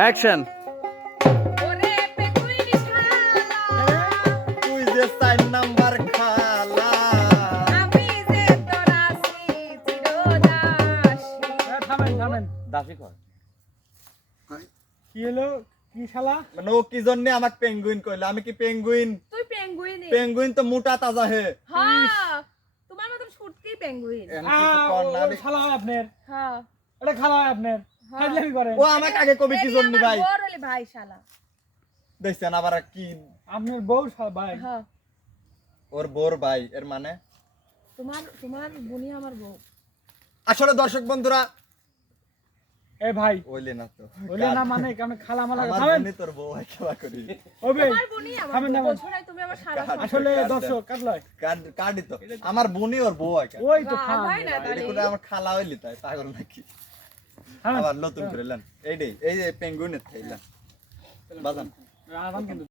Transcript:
Action. ওরে penguin শালা তুই যে 4 নাম্বার খালা আমি যে তোর আছি চিরদাসী থামেন দাসি কর কি হলো কি শালা মানে ও কি জন্য আমাকে পেঙ্গুইন কইলো আমি কি পেঙ্গুইন তুই পেঙ্গুইন পেঙ্গুইন তো মোটা তাজা হে হ্যাঁ তোমার মতন শুটকি পেঙ্গুইন শালা হয় আপনার হ্যাঁ এটা খালা হয় আপনার হ্যাঁ। ফাজলামি করেন ও আমাকে আগে কবি কি জন্য ভাই বড় হলে ভাই শালা দেখছেন আবার কি আপনার বউ শালা ভাই হ্যাঁ ওর বোর ভাই এর মানে তোমার বুনি আমার বউ আসলে দর্শক বন্ধুরা এ ভাই ওইলে না তো বলে না মানে কেমন খালা মালা আমার থামেন বোনই তোর বউ হয় খেলা করি ওবে তোমার বুনি আমার থামেন, বউ থামেন। বোঝো নাই তুমি আমার শালা আসলে দর্শক কাটলয় কার্ডই তো আমার বোনই ওর বউ হয় ওই তো বাহ, হয় না তাহলে এটা আমার খালা হইলি তাই পাগল নাকি হ্যাঁ আবার নতুন করে লেন এই যে পেঙ্গুইনের থাইলা বাজান রাগান কিন্তু